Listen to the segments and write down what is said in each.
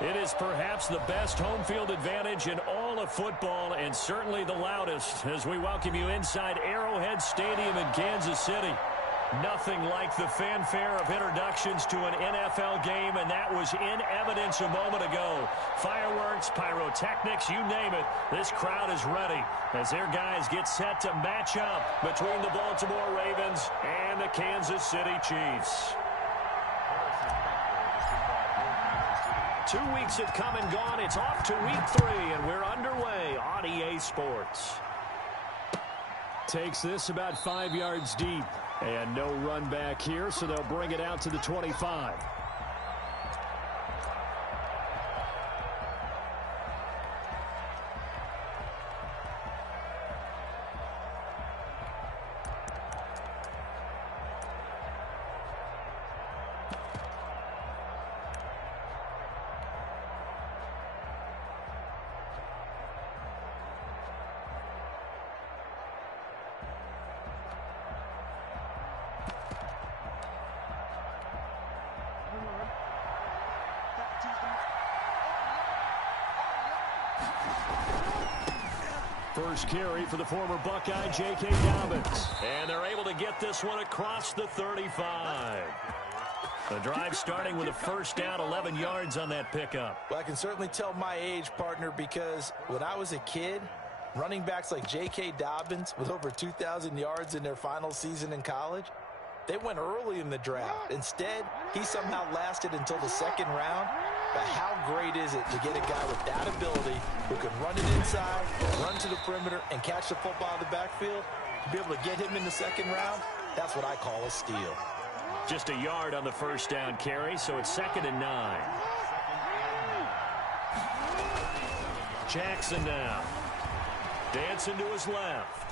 It is perhaps the best home field advantage in all of football and certainly the loudest as we welcome you inside Arrowhead Stadium in Kansas City. Nothing like the fanfare of introductions to an NFL game, and that was in evidence a moment ago. Fireworks, pyrotechnics, you name it, this crowd is ready as their guys get set to match up between the Baltimore Ravens and the Kansas City Chiefs. 2 weeks have come and gone. It's off to week 3, and we're underway on EA Sports. Takes this about 5 yards deep. And no run back here, so they'll bring it out to the 25. First carry for the former Buckeye, J.K. Dobbins. And they're able to get this one across the 35. The drive starting with a first down, 11 yards on that pickup. Well, I can certainly tell my age, partner, because when I was a kid, running backs like J.K. Dobbins with over 2,000 yards in their final season in college, they went early in the draft. Instead, he somehow lasted until the second round. But how great is it to get a guy with that ability who can run it inside, run to the perimeter, and catch the football in the backfield? To be able to get him in the second round, that's what I call a steal. Just a yard on the first down carry, so it's 2nd and 9. Jackson now. Dancing to his left.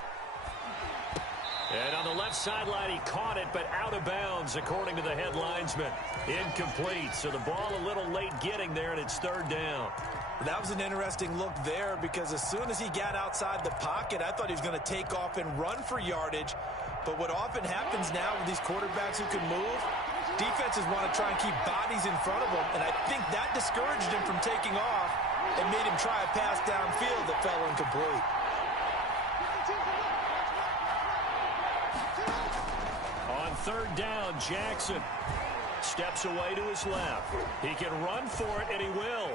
And on the left sideline, he caught it, but out of bounds, according to the head linesman. Incomplete, so the ball a little late getting there, and it's 3rd down. That was an interesting look there because as soon as he got outside the pocket, I thought he was going to take off and run for yardage. But what often happens now with these quarterbacks who can move, defenses want to try and keep bodies in front of them, and I think that discouraged him from taking off and made him try a pass downfield that fell incomplete. On 3rd down, Jackson steps away to his left. He can run for it, and he will.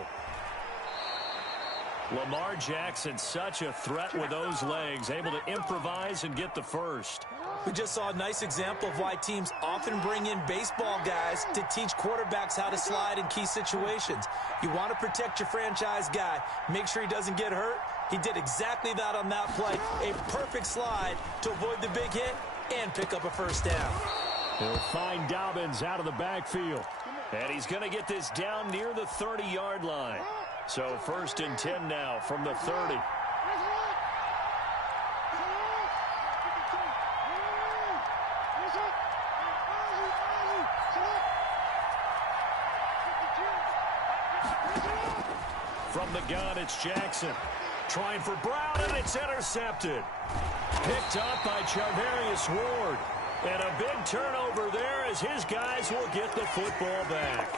Lamar Jackson, such a threat with those legs, able to improvise and get the first. We just saw a nice example of why teams often bring in baseball guys to teach quarterbacks how to slide in key situations. You want to protect your franchise guy. Make sure he doesn't get hurt. He did exactly that on that play. A perfect slide to avoid the big hit and pick up a first down. He'll find Dobbins out of the backfield. And he's going to get this down near the 30-yard line. So 1st and 10 now from the 30. From the gun, it's Jackson. Trying for Brown, and it's intercepted. Picked up by Charvarius Ward. And a big turnover there as his guys will get the football back.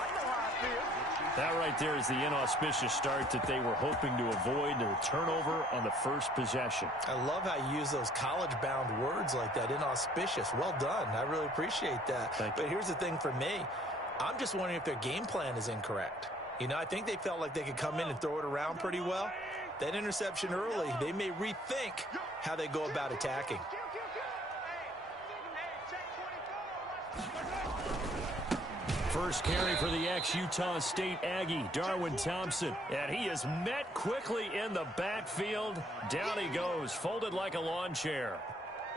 That right there is the inauspicious start that they were hoping to avoid, the turnover on the first possession. I love how you use those college-bound words like that, inauspicious. Well done. I really appreciate that. But here's the thing for me. I'm just wondering if their game plan is incorrect. You know, I think they felt like they could come in and throw it around pretty well. That interception early, they may rethink how they go about attacking. First carry for the ex-Utah State Aggie, Darwin Thompson. And he is met quickly in the backfield. Down he goes, folded like a lawn chair.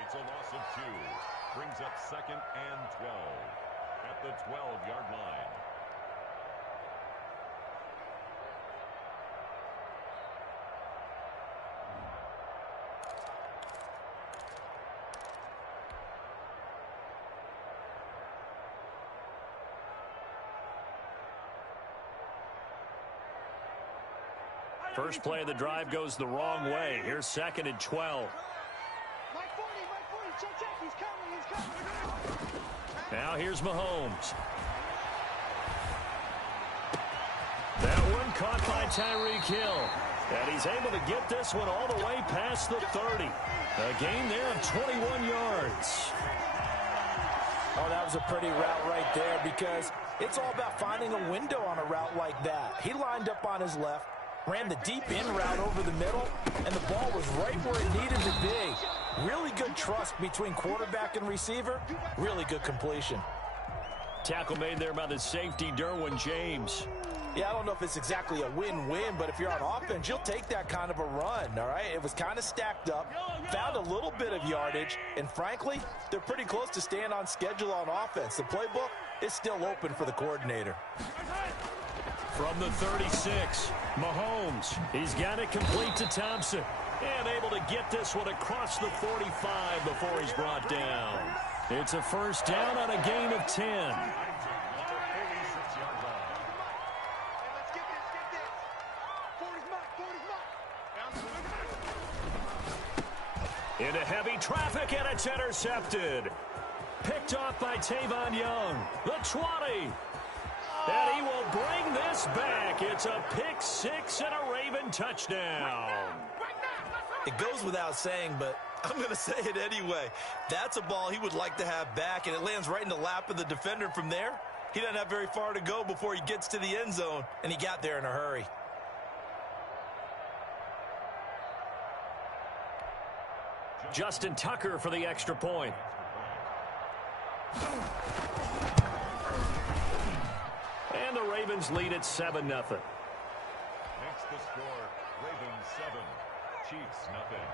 It's a loss of 2. Brings up 2nd and 12 at the 12-yard line. First play of the drive goes the wrong way. Here's 2nd and 12. Now here's Mahomes. That one by Tyreek Hill. And he's able to get this one all the way past the 30. A gain there of 21 yards. Oh, that was a pretty route right there because it's all about finding a window on a route like that. He lined up on his left, ran the deep in route over the middle, and the ball was right where it needed to be. Really good trust between quarterback and receiver. Really good completion. Tackle made there by the safety, Derwin James. Yeah, I don't know if it's exactly a win-win, but if you're on offense, you'll take that kind of a run, all right? It was kind of stacked up, found a little bit of yardage, and frankly, they're pretty close to staying on schedule on offense. The playbook is still open for the coordinator. From the 36, Mahomes. He's got it complete to Thompson. And able to get this one across the 45 before he's brought down. It's a first down on a gain of 10. Into heavy traffic, and it's intercepted. Picked off by Tavon Young. The 20. And he will bring this back. It's a pick six and a Raven touchdown. It goes without saying, but I'm going to say it anyway. That's a ball he would like to have back, and it lands right in the lap of the defender from there. He doesn't have very far to go before he gets to the end zone, and he got there in a hurry. Justin Tucker for the extra point. And the Ravens lead at 7-0. Next the score, Ravens 7, Chiefs nothing.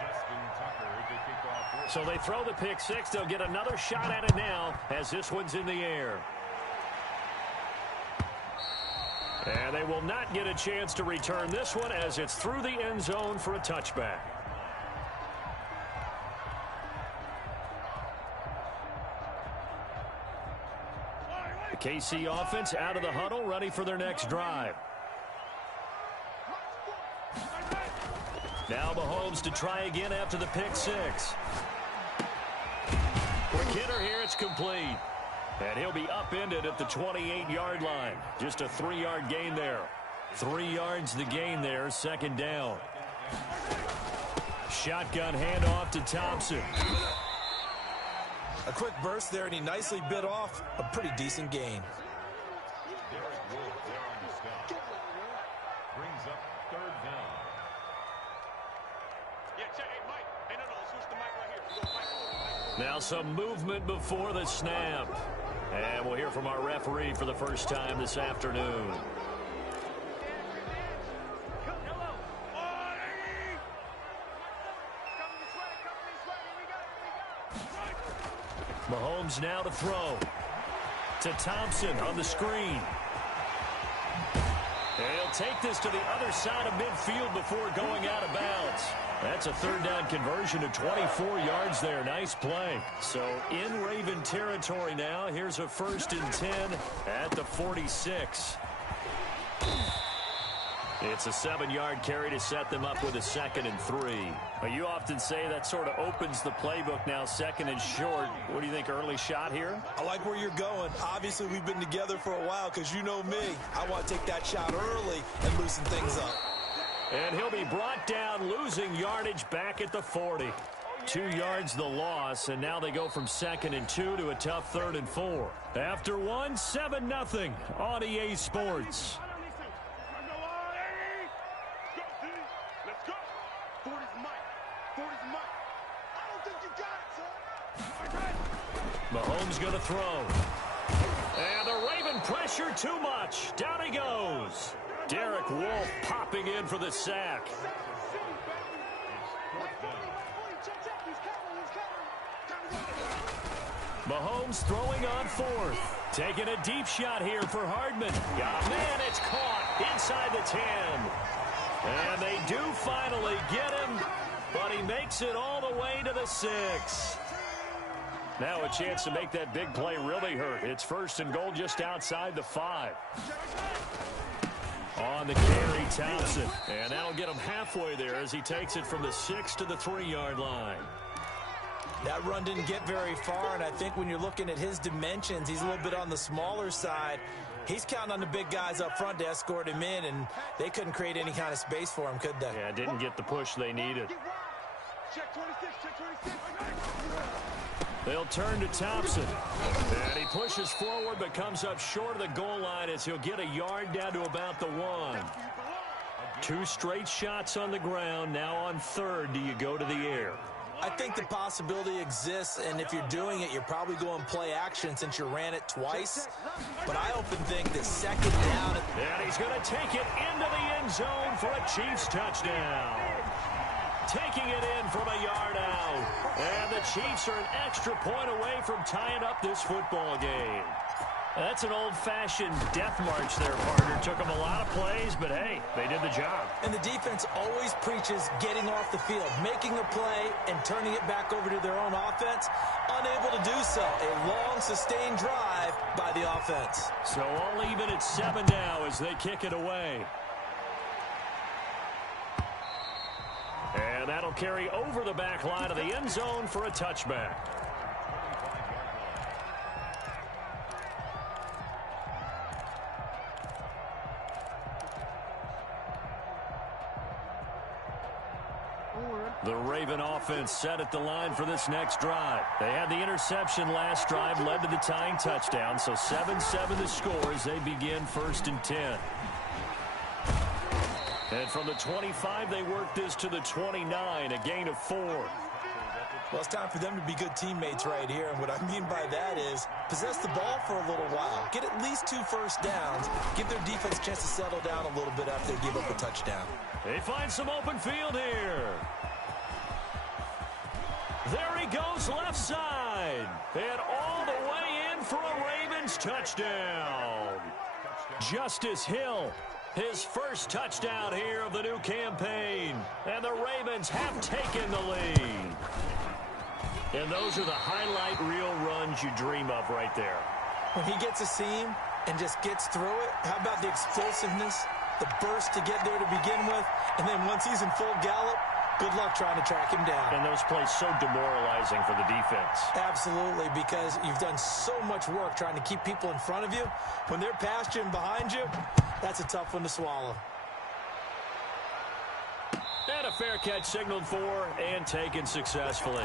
Justin Tucker to kick off. So they throw the pick six. They'll get another shot at it now as this one's in the air. And they will not get a chance to return this one as it's through the end zone for a touchback. KC offense out of the huddle, ready for their next drive. Now Mahomes to try again after the pick six. For Kidder here, it's complete. And he'll be upended at the 28-yard line. Just a 3-yard gain there. 3 yards the gain there, second down. Shotgun handoff to Thompson. A quick burst there, and he nicely bit off a pretty decent gain. Brings up third down. Now some movement before the snap. And we'll hear from our referee for the first time this afternoon. Mahomes now to throw. To Thompson on the screen. And he'll take this to the other side of midfield before going out of bounds. That's a third down conversion to 24 yards there. Nice play. So in Raven territory now. Here's a 1st and 10 at the 46. It's a 7-yard carry to set them up with a 2nd and 3. Well, you often say that sort of opens the playbook now, 2nd and short. What do you think, early shot here? I like where you're going. Obviously, we've been together for a while because you know me. I want to take that shot early and loosen things up. And he'll be brought down, losing yardage back at the 40. 2 yards the loss, and now they go from 2nd and 2 to a tough 3rd and 4. After one, 7-0 on EA Sports. Mahomes going to throw. And the Raven pressure too much. Down he goes. Derek Wolfe popping in for the sack. Mahomes throwing on 4th. Taking a deep shot here for Hardman. Yeah, man, it's caught inside the 10. And they do finally get him, but he makes it all the way to the 6. Now a chance to make that big play really hurt. It's 1st and goal just outside the 5. On the carry, Thompson. And that'll get him halfway there as he takes it from the 6 to the 3-yard line. That run didn't get very far, and I think when you're looking at his dimensions, he's a little bit on the smaller side. He's counting on the big guys up front to escort him in, and they couldn't create any kind of space for him, could they? Yeah, didn't get the push they needed. They'll turn to Thompson. And he pushes forward but comes up short of the goal line as he'll get a yard down to about the 1. 2 straight shots on the ground. Now on third, do you go to the air? I think the possibility exists, and if you're doing it, you're probably going play action since you ran it twice. But I often think that second down. And he's going to take it into the end zone for a Chiefs touchdown. Taking it in from a yard out. And the Chiefs are an extra point away from tying up this football game. That's an old-fashioned death march there, partner. Took them a lot of plays, but hey, they did the job. And the defense always preaches getting off the field, making a play, and turning it back over to their own offense. Unable to do so. A long, sustained drive by the offense. So all even at 7 now as they kick it away. And that'll carry over the back line of the end zone for a touchback. The Raven offense set at the line for this next drive. They had the interception last drive, led to the tying touchdown, so 7-7 the score as they begin 1st and 10. And from the 25, they work this to the 29, a gain of 4. Well, it's time for them to be good teammates right here, and what I mean by that is possess the ball for a little while, get at least 2 first downs, give their defense a chance to settle down a little bit after they give up a touchdown. They find some open field here. There he goes left side. And all the way in for a Ravens touchdown. Justice Hill, his first touchdown here of the new campaign. And the Ravens have taken the lead. And those are the highlight reel runs you dream of right there. When he gets a seam and just gets through it, how about the explosiveness, the burst to get there to begin with, and then once he's in full gallop, good luck trying to track him down. And those plays so demoralizing for the defense. Absolutely, because you've done so much work trying to keep people in front of you. When they're past you and behind you, that's a tough one to swallow. And a fair catch signaled for and taken successfully.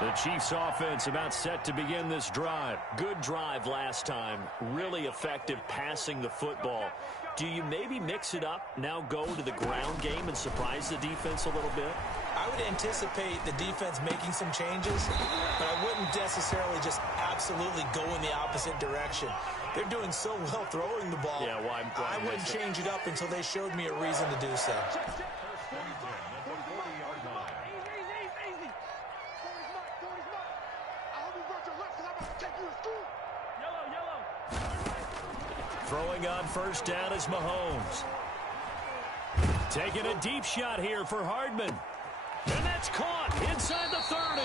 The Chiefs offense about set to begin this drive. Good drive last time. Really effective passing the football. Do you maybe mix it up, now go to the ground game and surprise the defense a little bit? I would anticipate the defense making some changes, but I wouldn't necessarily just absolutely go in the opposite direction. They're doing so well throwing the ball. Yeah, why I wouldn't change it up until they showed me a reason to do so. Throwing on first down is Mahomes. Taking a deep shot here for Hardman. And that's caught inside the 30.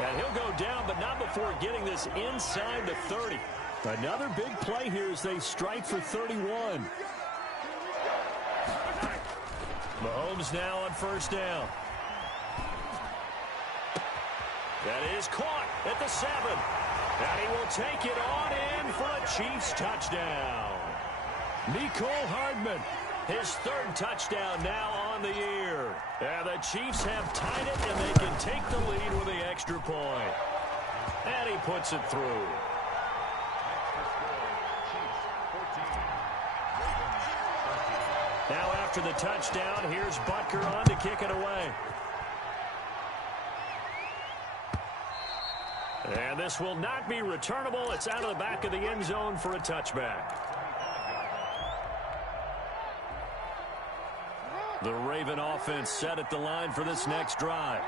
And he'll go down, but not before getting this inside the 30. Another big play here as they strike for 31. Mahomes now on first down. That is caught at the 7. And he will take it on in for a Chiefs touchdown. Mecole Hardman, his 3rd touchdown now on the year. And the Chiefs have tied it, and they can take the lead with the extra point. And he puts it through. Now after the touchdown, here's Butker on to kick it away. And this will not be returnable. It's out of the back of the end zone for a touchback. The Raven offense set at the line for this next drive.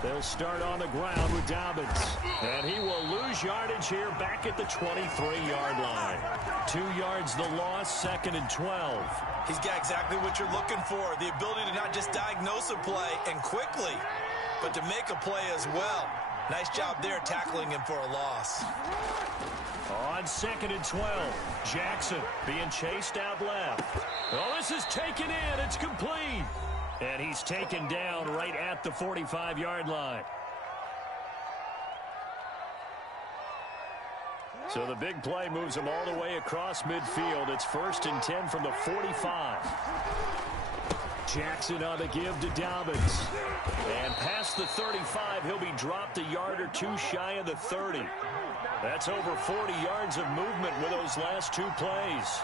They'll start on the ground with Dobbins. And he will lose yardage here back at the 23-yard line. 2 yards the loss, 2nd and 12. He's got exactly what you're looking for, the ability to not just diagnose a play and quickly but to make a play as well. Nice job there tackling him for a loss. On 2nd and 12, Jackson being chased out left. Oh, this is taken in. It's complete. And he's taken down right at the 45-yard line. So the big play moves him all the way across midfield. It's 1st and 10 from the 45. Jackson on the give to Dobbins. And past the 35, he'll be dropped a yard or two shy of the 30. That's over 40 yards of movement with those last two plays.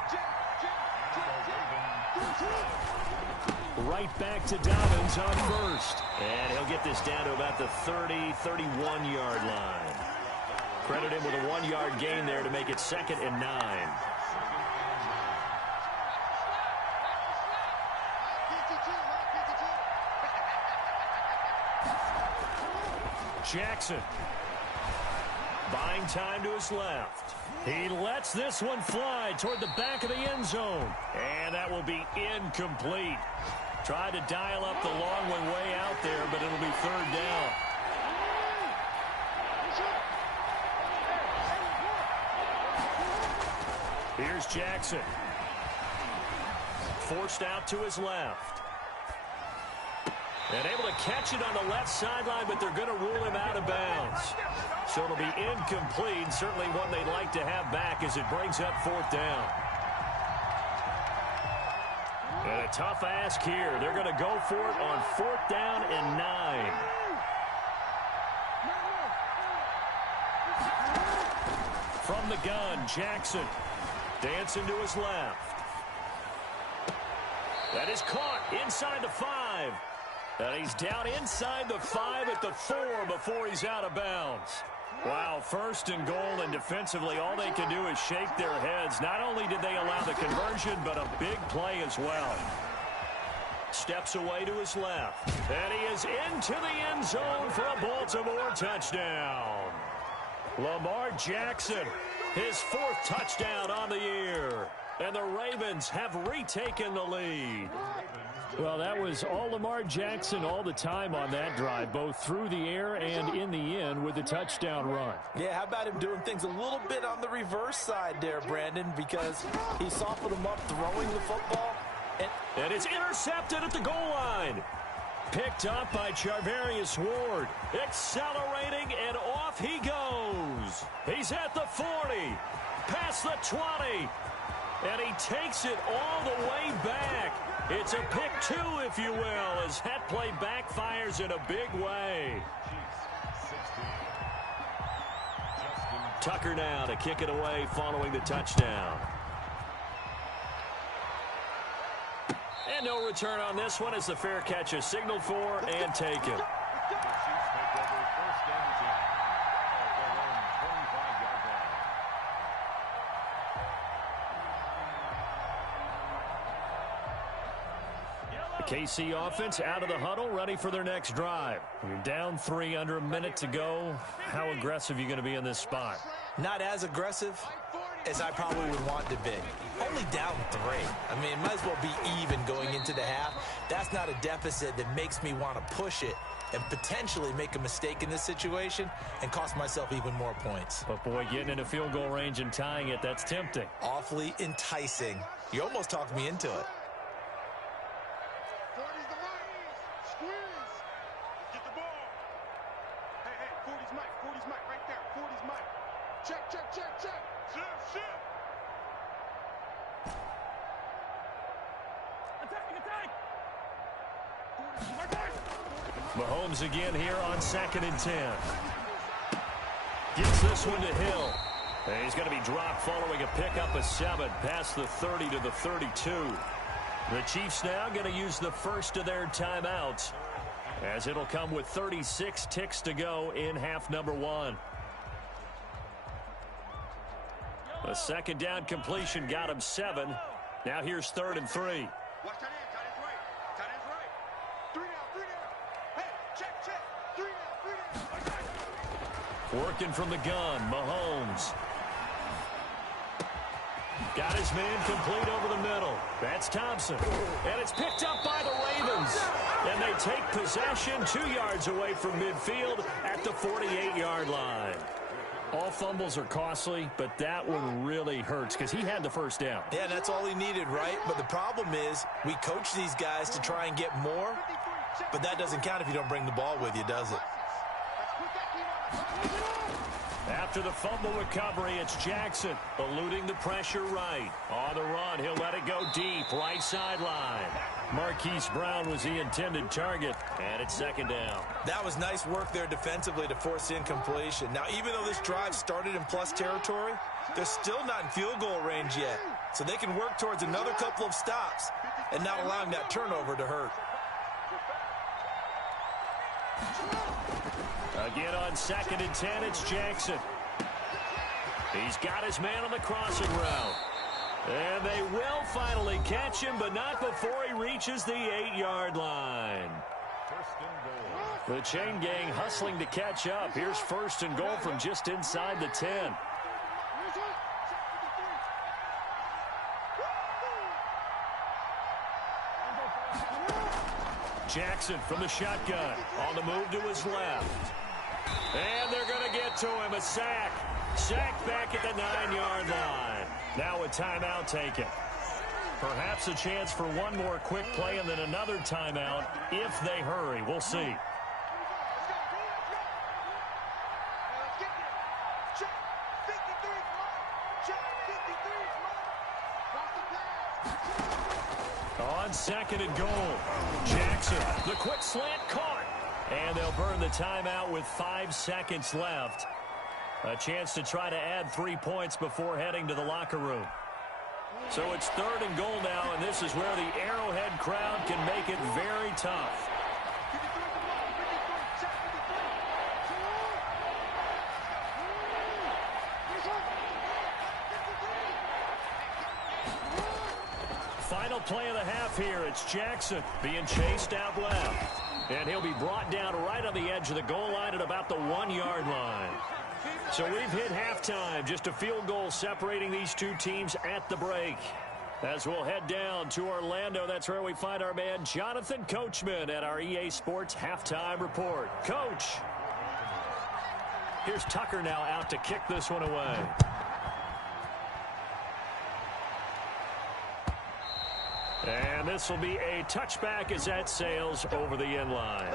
Right back to Dobbins on 1st. And he'll get this down to about the 30, 31-yard line. Credit him with a 1-yard gain there to make it 2nd and 9. Jackson buying time to his left. He lets this one fly toward the back of the end zone. And that will be incomplete. Tried to dial up the long one way out there, but it'll be 3rd down. Here's Jackson. Forced out to his left. And able to catch it on the left sideline, but they're going to rule him out of bounds. So it'll be incomplete. Certainly one they'd like to have back as it brings up 4th down. And a tough ask here. They're going to go for it on 4th down and 9. From the gun, Jackson dancing to his left. That is caught inside the 5. And he's down inside the 5 at the 4 before he's out of bounds. Wow, 1st and goal, and defensively all they can do is shake their heads. Not only did they allow the conversion, but a big play as well. Steps away to his left. And he is into the end zone for a Baltimore touchdown. Lamar Jackson, his 4th touchdown on the year. And the Ravens have retaken the lead. Well, that was all Lamar Jackson all the time on that drive, both through the air and in the end with the touchdown run. Yeah, how about him doing things a little bit on the reverse side there, Brandon, because he softened him up throwing the football. And it's intercepted at the goal line. Picked up by Charvarius Ward. Accelerating, and off he goes. He's at the 40, past the 20, and he takes it all the way back. It's a pick 2, if you will, as that play backfires in a big way. Tucker now to kick it away following the touchdown. And no return on this one as the fair catch is signaled for and taken. The KC offense out of the huddle, ready for their next drive. You're down 3, under a minute to go. How aggressive are you going to be in this spot? Not as aggressive as I probably would want to be. Only down 3. I mean, it might as well be even going into the half. That's not a deficit that makes me want to push it and potentially make a mistake in this situation and cost myself even more points. But, boy, getting into field goal range and tying it, that's tempting. Awfully enticing. You almost talked me into it. Mahomes again here on 2nd and 10. Gets this one to Hill. And he's going to be dropped following a pickup of 7 past the 30 to the 32. The Chiefs now going to use the first of their timeouts, as it'll come with 36 ticks to go in half number 1. A 2nd down completion got him 7. Now here's 3rd and 3. Working from the gun, Mahomes. Got his man complete over the middle. That's Thompson. And it's picked up by the Ravens. And they take possession 2 yards away from midfield at the 48-yard line. All fumbles are costly, but that one really hurts because he had the first down. Yeah, that's all he needed, right? But the problem is we coach these guys to try and get more, but that doesn't count if you don't bring the ball with you, does it? After the fumble recovery, it's Jackson eluding the pressure right. On the run, he'll let it go deep, right sideline. Marquise Brown was the intended target, and it's second down. That was nice work there defensively to force the incompletion. Now, even though this drive started in plus territory, they're still not in field goal range yet. So they can work towards another couple of stops and not allowing that turnover to hurt. Again on 2nd and 10, it's Jackson. He's got his man on the crossing route. And they will finally catch him, but not before he reaches the 8-yard line. The chain gang hustling to catch up. Here's 1st and goal from just inside the 10. Jackson from the shotgun. On the move to his left. And they're going to get to him. A sack. Sack back at the 9-yard line. Now a timeout taken. Perhaps a chance for one more quick play and then another timeout if they hurry. We'll see. On 2nd and goal, Jackson, the quick slant caught. And they'll burn the timeout with 5 seconds left. A chance to try to add 3 points before heading to the locker room. So it's 3rd and goal now, and this is where the Arrowhead crowd can make it very tough. Final play of the half here. It's Jackson being chased out left. And he'll be brought down right on the edge of the goal line at about the 1-yard line. So we've hit halftime. Just a field goal separating these two teams at the break. As we'll head down to Orlando, that's where we find our man Jonathan Coachman at our EA Sports Halftime Report. Coach. Here's Tucker now out to kick this one away. And this will be a touchback as that sails over the end line.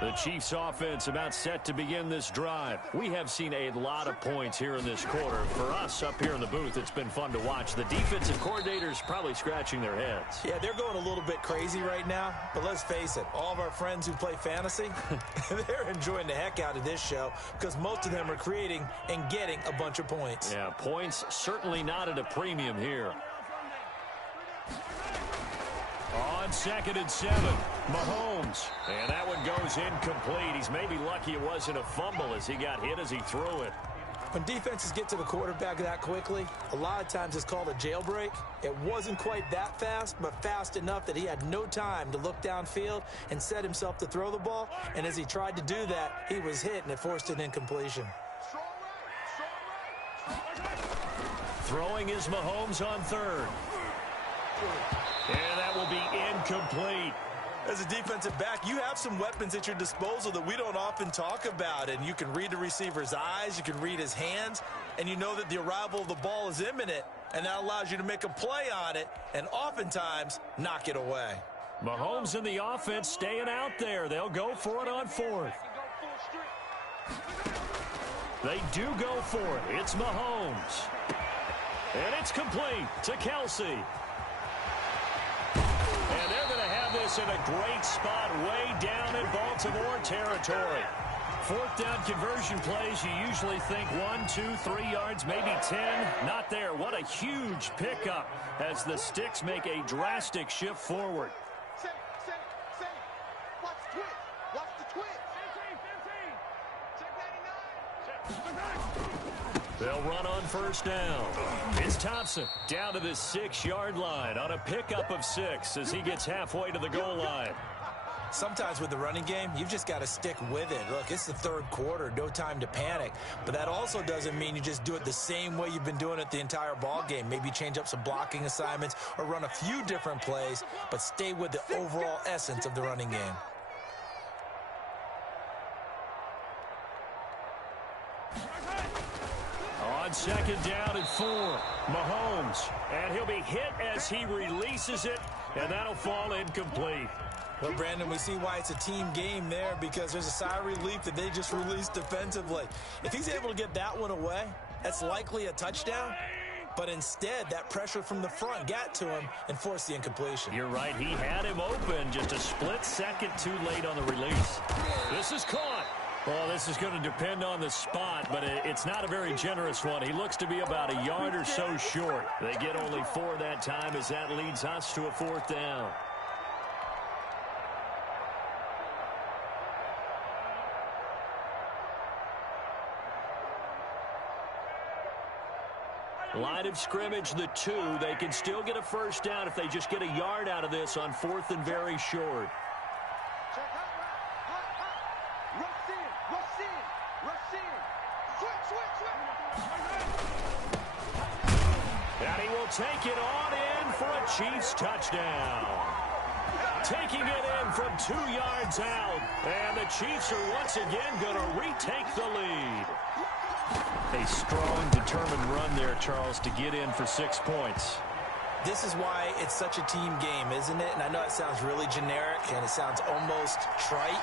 The Chiefs offense about set to begin this drive. We have seen a lot of points here in this quarter. For us up here in the booth, it's been fun to watch. The defensive coordinators probably scratching their heads. Yeah, they're going a little bit crazy right now. But let's face it, all of our friends who play fantasy, they're enjoying the heck out of this show because most of them are creating and getting a bunch of points. Yeah, points certainly not at a premium here. On 2nd and 7, Mahomes. And that one goes incomplete. He's maybe lucky it wasn't a fumble as he got hit as he threw it. When defenses get to the quarterback that quickly, a lot of times it's called a jailbreak. It wasn't quite that fast, but fast enough that he had no time to look downfield and set himself to throw the ball. And as he tried to do that, he was hit, and it forced an incompletion. Throwing is Mahomes on 3rd. And that will be incomplete. As a defensive back, you have some weapons at your disposal that we don't often talk about. And you can read the receiver's eyes, you can read his hands, and you know that the arrival of the ball is imminent. And that allows you to make a play on it and oftentimes knock it away. Mahomes and the offense staying out there. They'll go for it on 4th. They do go for it. It's Mahomes. And it's complete to Kelsey. And they're going to have this in a great spot way down in Baltimore territory. 4th down conversion plays, you usually think 1, 2, 3 yards, maybe 10. Not there. What a huge pickup as the Sticks make a drastic shift forward. Watch the twitch. Watch the twitch. 15. Check 99. They'll run on first down. It's Thompson down to the 6-yard line on a pickup of 6 as he gets halfway to the goal line. Sometimes with the running game, you've just got to stick with it. Look, it's the third quarter, no time to panic. But that also doesn't mean you just do it the same way you've been doing it the entire ball game. Maybe change up some blocking assignments or run a few different plays, but stay with the overall essence of the running game. On second down and 4, Mahomes. And he'll be hit as he releases it, and that'll fall incomplete. Well, Brandon, we see why it's a team game there because there's a sigh of relief that they just released defensively. If he's able to get that one away, that's likely a touchdown. But instead, that pressure from the front got to him and forced the incompletion. You're right. He had him open just a split second too late on the release. This is caught. Well, this is going to depend on the spot, but it's not a very generous one. He looks to be about a yard or so short. They get only 4 that time as that leads us to a 4th down. Line of scrimmage, the 2. They can still get a first down if they just get a yard out of this on 4th and very short. And he will take it on in for a Chiefs touchdown. Taking it in from 2 yards out. And the Chiefs are once again going to retake the lead. A strong, determined run there, Charles, to get in for 6 points. This is why it's such a team game, isn't it? And I know it sounds really generic and it sounds almost trite,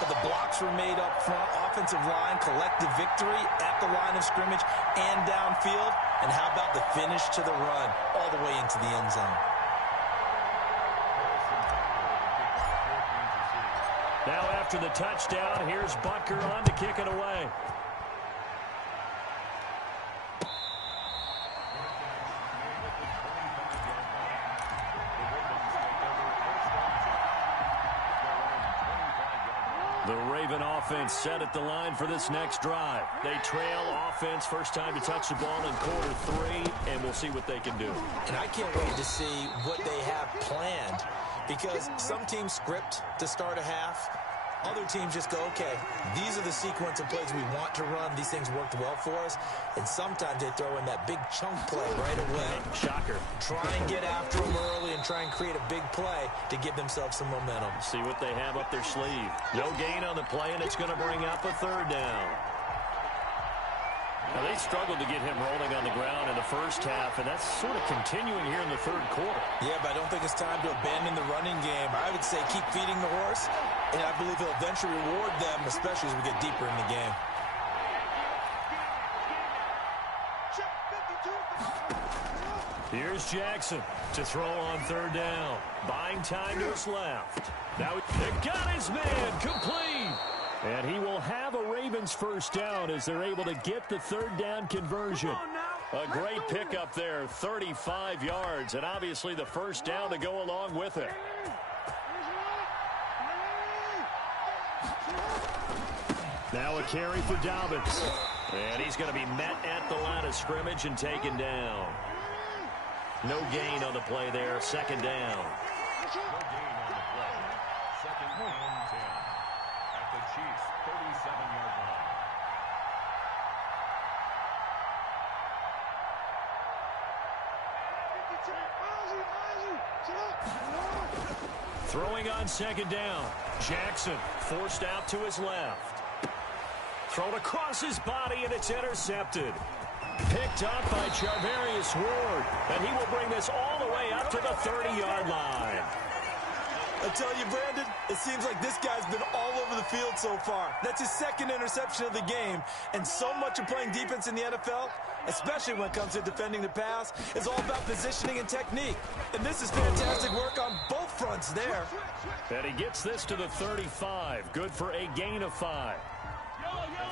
but the blocks were made up front, offensive line, collective victory at the line of scrimmage and downfield. And how about the finish to the run all the way into the end zone? Now after the touchdown, here's Butker on to kick it away. The Raven offense set at the line for this next drive. They trail offense, first time to touch the ball in quarter 3, and we'll see what they can do. And I can't wait to see what they have planned because some teams script to start a half. Other teams just go, okay, these are the sequence of plays we want to run. These things worked well for us. And sometimes they throw in that big chunk play right away. Shocker. Try and get after them early and try and create a big play to give themselves some momentum. See what they have up their sleeve. No gain on the play, and it's going to bring up a 3rd down. Now, they struggled to get him rolling on the ground in the first half, and that's sort of continuing here in the 3rd quarter. Yeah, but I don't think it's time to abandon the running game. I would say keep feeding the horse, and I believe he'll eventually reward them, especially as we get deeper in the game. Here's Jackson to throw on 3rd down. Buying time to his left. Now they got his man complete. And he will have a Ravens first down as they're able to get the 3rd down conversion. A great pickup there, 35 yards, and obviously the first down to go along with it. Now a carry for Dobbins. And he's going to be met at the line of scrimmage and taken down. No gain on the play there, 2nd down. No gain on the play. 2nd and 10 at the Chiefs' 37-yard line. Throwing on 2nd down. Jackson forced out to his left. Thrown across his body, and it's intercepted. Picked up by Charvarius Ward, and he will bring this all the way up to the 30-yard line. I tell you, Brandon, it seems like this guy's been all over the field so far. That's his 2nd interception of the game, and so much of playing defense in the NFL, especially when it comes to defending the pass, is all about positioning and technique. And this is fantastic work on both fronts there. And he gets this to the 35. Good for a gain of 5.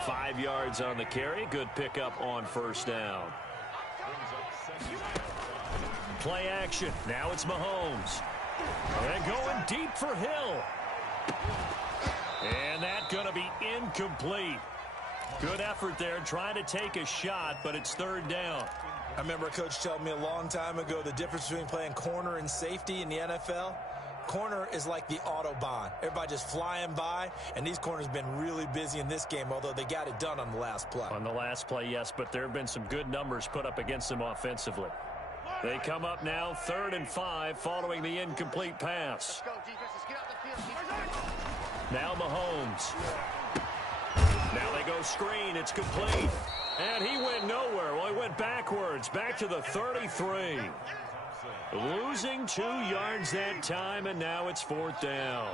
5 yards on the carry. Good pickup on first down. Play action. Now it's Mahomes. And going deep for Hill. And that's going to be incomplete. Good effort there, trying to take a shot, but it's third down. I remember a coach telling me a long time ago the difference between playing corner and safety in the NFL. Corner is like the Autobahn. Everybody just flying by, and these corners have been really busy in this game, although they got it done on the last play. On the last play, yes, but there have been some good numbers put up against them offensively. They come up now 3rd and 5 following the incomplete pass. Now Mahomes. Now they go screen. It's complete. And he went nowhere. Well, he went backwards, back to the 33. Losing 2 yards that time, and now it's 4th down.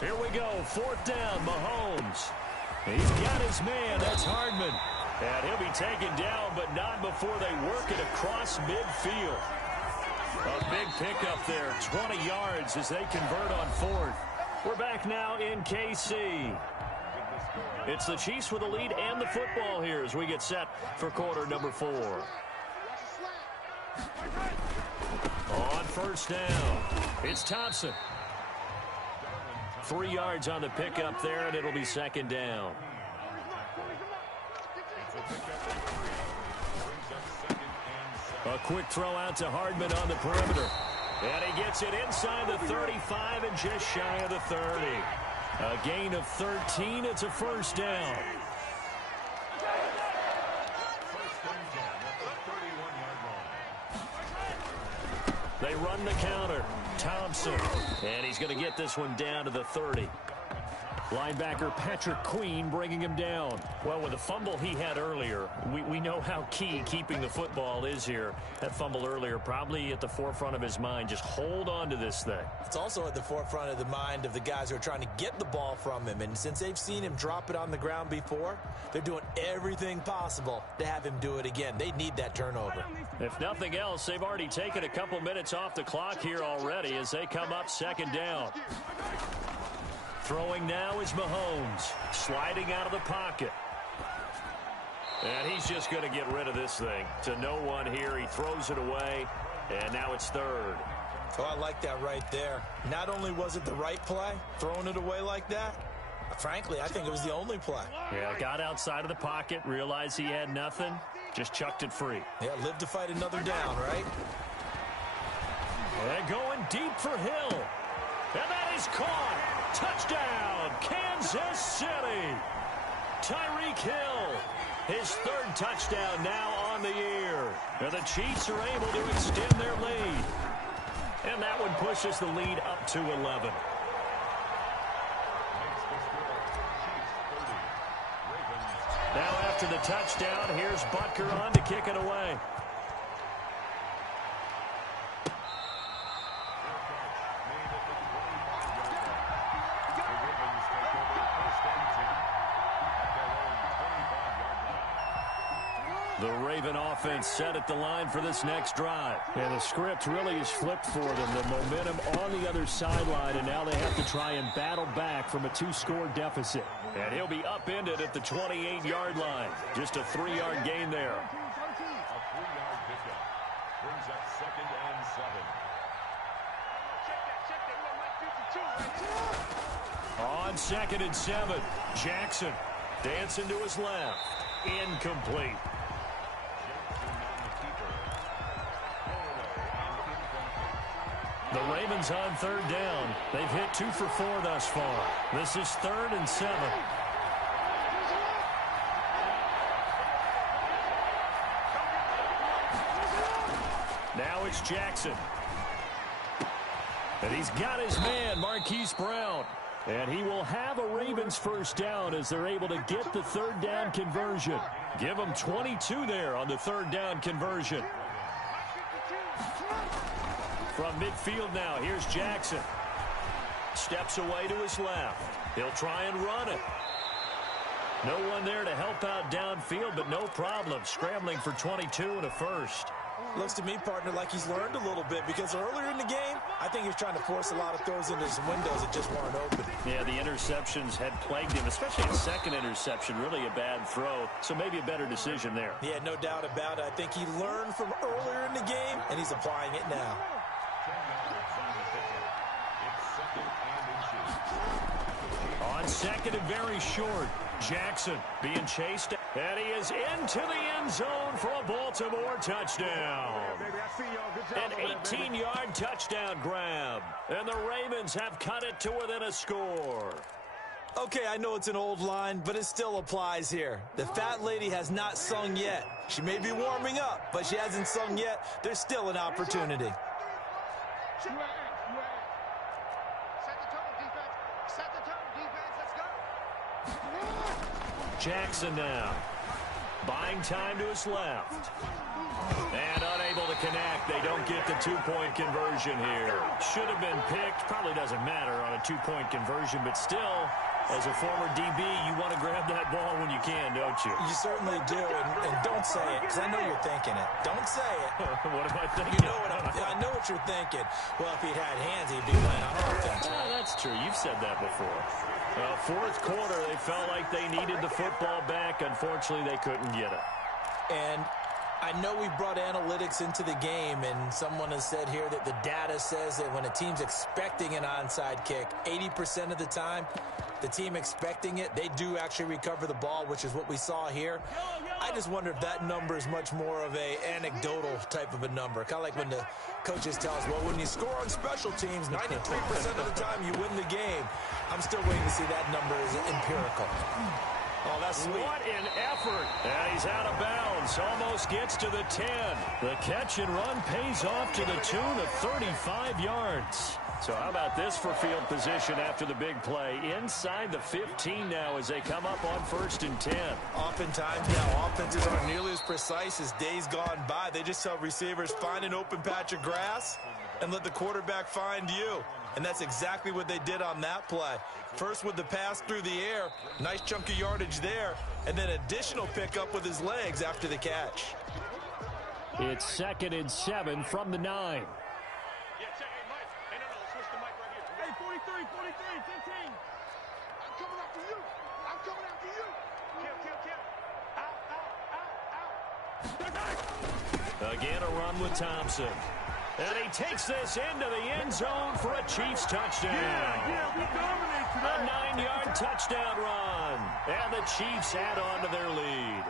Here we go, 4th down, Mahomes. He's got his man, that's Hardman. And he'll be taken down, but not before they work it across midfield. A big pickup there, 20 yards as they convert on 4th. We're back now in KC. It's the Chiefs with the lead and the football here as we get set for quarter number 4. On 1st down, it's Thompson. 3 yards on the pickup there, and it'll be 2nd down. A quick throw out to Hardman on the perimeter. And he gets it inside the 35 and just shy of the 30. A gain of 13. It's a 1st down. They run the counter. Thompson. And he's going to get this one down to the 30. Linebacker Patrick Queen bringing him down. Well, with the fumble he had earlier, we know how key keeping the football is here. That fumble earlier probably at the forefront of his mind. Just hold on to this thing. It's also at the forefront of the mind of the guys who are trying to get the ball from him. And since they've seen him drop it on the ground before, they're doing everything possible to have him do it again. They need that turnover. If nothing else, they've already taken a couple minutes off the clock here already as they come up 2nd down. Throwing now is Mahomes, sliding out of the pocket. And he's just going to get rid of this thing. To no one here, he throws it away, and now it's 3rd. Oh, I like that right there. Not only was it the right play, throwing it away like that, frankly, I think it was the only play. Yeah, got outside of the pocket, realized he had nothing, just chucked it free. Yeah, live to fight another down, right? And going deep for Hill. And that is caught. Touchdown, Kansas City. Tyreek Hill, his 3rd touchdown now on the year. And the Chiefs are able to extend their lead. And that one pushes the lead up to 11. Now after the touchdown, here's Butker on to kick it away. The Raven offense set at the line for this next drive. And the script really is flipped for them. The momentum on the other sideline, and now they have to try and battle back from a 2-score deficit. And he'll be upended at the 28-yard line. Just a 3-yard gain there. A 3-yard pickup brings up 2nd and 7. On 2nd and 7, Jackson dancing to his left. Incomplete. The Ravens on 3rd down. They've hit 2 for 4 thus far. This is 3rd and 7. Now it's Jackson. And he's got his man, Marquise Brown. And he will have a Ravens 1st down as they're able to get the 3rd down conversion. Give them 22 there on the 3rd down conversion. From midfield now, here's Jackson. Steps away to his left. He'll try and run it. No one there to help out downfield, but no problem. Scrambling for 22 and a first. Looks to me, partner, like he's learned a little bit because earlier in the game, I think he was trying to force a lot of throws into some windows that just weren't open. Yeah, the interceptions had plagued him, especially the second interception, really a bad throw. So maybe a better decision there. Yeah, no doubt about it. I think he learned from earlier in the game, and he's applying it now. On second and very short, Jackson being chased, and he is into the end zone for a Baltimore touchdown. An 18-yard touchdown grab, and the Ravens have cut it to within a score. Okay, I know it's an old line, but it still applies here. The fat lady has not sung yet. She may be warming up, but she hasn't sung yet. There's still an opportunity. Jackson now. Buying time to his left. And unable to connect. They don't get the two-point conversion here. Should have been picked. Probably doesn't matter on a two-point conversion, but still, as a former DB, you want to grab that ball when you can, don't you? You certainly do, and don't say it, because I know you're thinking it. Don't say it. What am I thinking? You know I know what you're thinking. Well, if he'd had hands, he'd be playing on offense. That's true. You've said that before. Fourth quarter, they felt like they needed the football back. Unfortunately, they couldn't get it. And I know we brought analytics into the game, and someone has said here that the data says that when a team's expecting an onside kick, 80% of the time, the team expecting it, they do actually recover the ball, which is what we saw here. I just wonder if that number is much more of a anecdotal type of a number. Kind of like when the coaches tell us, well, when you score on special teams, 93% of the time you win the game. I'm still waiting to see that number is empirical. Oh, that's sweet. What an effort. And he's out of bounds. Almost gets to the 10. The catch and run pays off to the tune of 35 yards. So how about this for field position after the big play? Inside the 15 now as they come up on 1st and 10. Oftentimes, now, offenses aren't nearly as precise as days gone by. They just tell receivers, find an open patch of grass and let the quarterback find you. And that's exactly what they did on that play. First with the pass through the air, nice chunk of yardage there, and then additional pickup with his legs after the catch. It's 2nd and 7 from the 9. Again, a run with Thompson. And he takes this into the end zone for a Chiefs touchdown. A 9-yard touchdown run. And the Chiefs add on to their lead.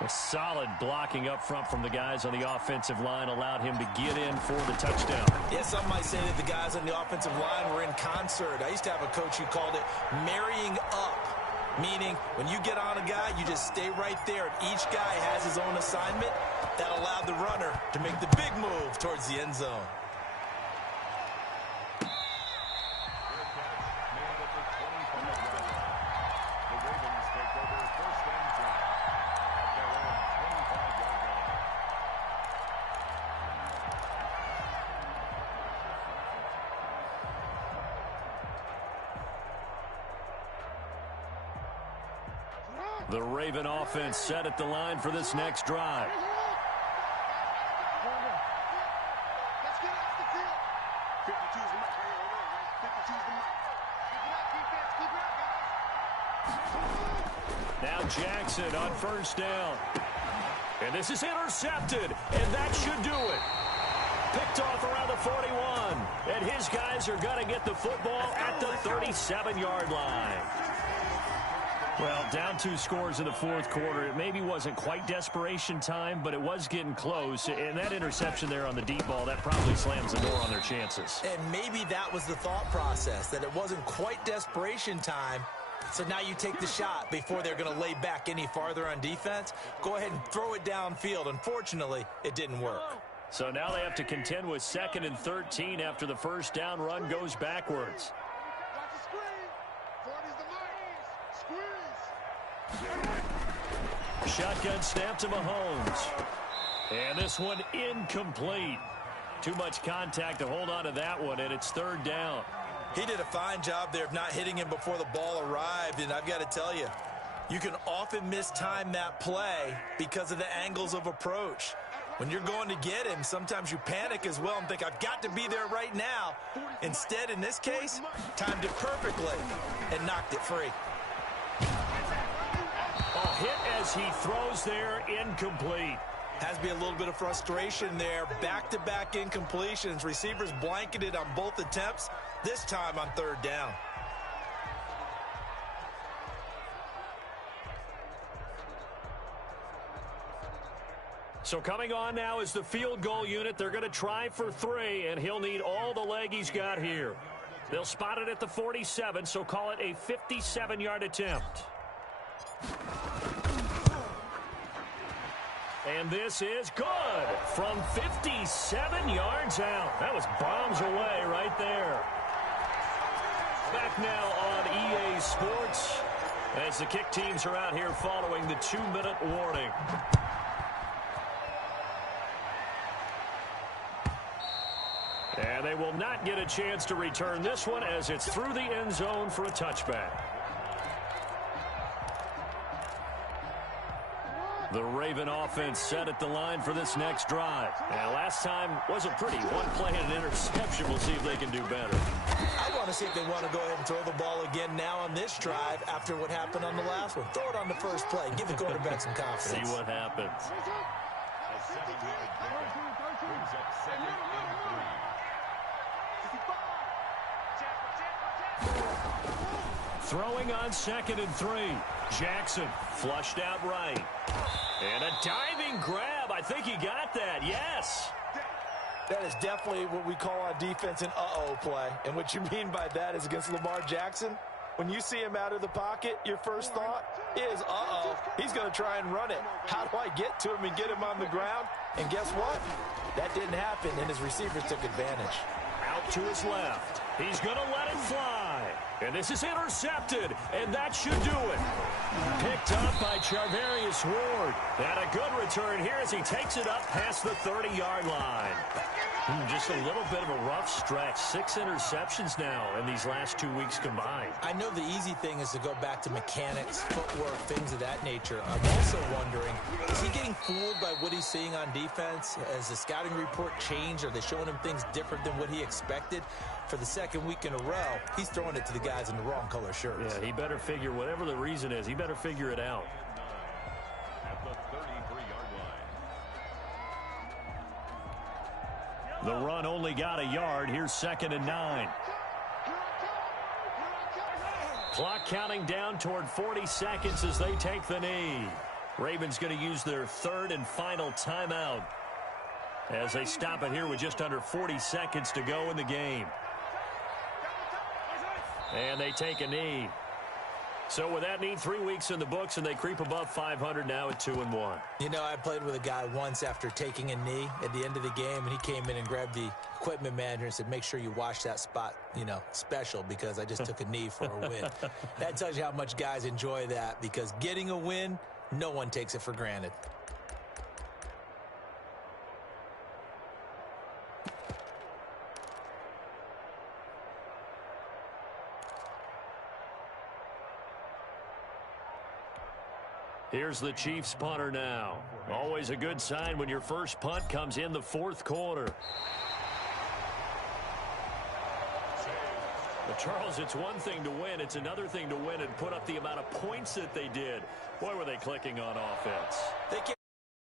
A solid blocking up front from the guys on the offensive line allowed him to get in for the touchdown. Yeah, some might say that the guys on the offensive line were in concert. I used to have a coach who called it marrying up. Meaning, when you get on a guy, you just stay right there. And each guy has his own assignment. That allowed the runner to make the big move towards the end zone. The Raven offense set at the line for this next drive. Now Jackson on 1st down. And this is intercepted, and that should do it. Picked off around the 41. And his guys are going to get the football at the 37-yard line. Well, down 2 scores in the 4th quarter. It maybe wasn't quite desperation time, but it was getting close. And that interception there on the deep ball, that probably slams the door on their chances. And maybe that was the thought process, that it wasn't quite desperation time. So now you take the shot before they're going to lay back any farther on defense. Go ahead and throw it downfield. Unfortunately, it didn't work. So now they have to contend with 2nd and 13 after the 1st down run goes backwards. Shotgun snap to Mahomes. And this one incomplete. Too much contact to hold on to that one, and it's 3rd down. He did a fine job there of not hitting him before the ball arrived, and I've got to tell you, You can often mistime that play because of the angles of approach. When you're going to get him, sometimes you panic as well and think, I've got to be there right now. Instead, in this case, timed it perfectly and knocked it free. A hit as he throws there, incomplete. Has to be a little bit of frustration there. Back-to-back incompletions. Receivers blanketed on both attempts, this time on third down. So coming on now is the field goal unit. They're going to try for 3, and he'll need all the leg he's got here. They'll spot it at the 47, so call it a 57-yard attempt. And this is good from 57 yards out. That was bombs away right there. Back now on EA Sports as the kick teams are out here following the 2-minute warning. And they will not get a chance to return this one as it's through the end zone for a touchback. The Raven offense set at the line for this next drive. Now, last time was a pretty one play and an interception. We'll see if they can do better. I want to see if they want to go ahead and throw the ball again now on this drive after what happened on the last one. Throw it on the first play. Give the quarterback some confidence. See what happens. A 7-yard pickup brings up 2nd and 3. Throwing on 2nd and 3. Jackson flushed out right. And a diving grab. I think he got that. Yes. That is definitely what we call on defense an uh-oh play. And what you mean by that is against Lamar Jackson, when you see him out of the pocket, your first thought is, uh-oh, he's going to try and run it. How do I get to him and get him on the ground? And guess what? That didn't happen, and his receivers took advantage. Out to his left. He's going to let it fly. And this is intercepted, and that should do it. Picked up by Charvarius Ward. And a good return here as he takes it up past the 30-yard line. Just a little bit of a rough stretch. 6 interceptions now in these last 2 weeks combined. I know the easy thing is to go back to mechanics, footwork, things of that nature. I'm also wondering, is he getting fooled by what he's seeing on defense? Has the scouting report changed? Are they showing him things different than what he expected? For the second week in a row, he's throwing it to the guys in the wrong color shirts. Yeah, he better figure, whatever the reason is, he better figure it out. At the 33-yard line. The run only got a yard. Here's 2nd and 9. Clock counting down toward 40 seconds as they take the knee. Ravens going to use their 3rd and final timeout as they stop it here with just under 40 seconds to go in the game. And they take a knee. So with that knee, 3 weeks in the books, and they creep above 500 now at 2-1. You know, I played with a guy once after taking a knee at the end of the game, and he came in and grabbed the equipment manager and said, make sure you wash that spot, you know, special, because I just took a knee for a win. That tells you how much guys enjoy that, because getting a win, no one takes it for granted. Here's the Chiefs punter now. Always a good sign when your first punt comes in the 4th quarter. But Charles, it's one thing to win. It's another thing to win and put up the amount of points that they did. Boy, were they clicking on offense.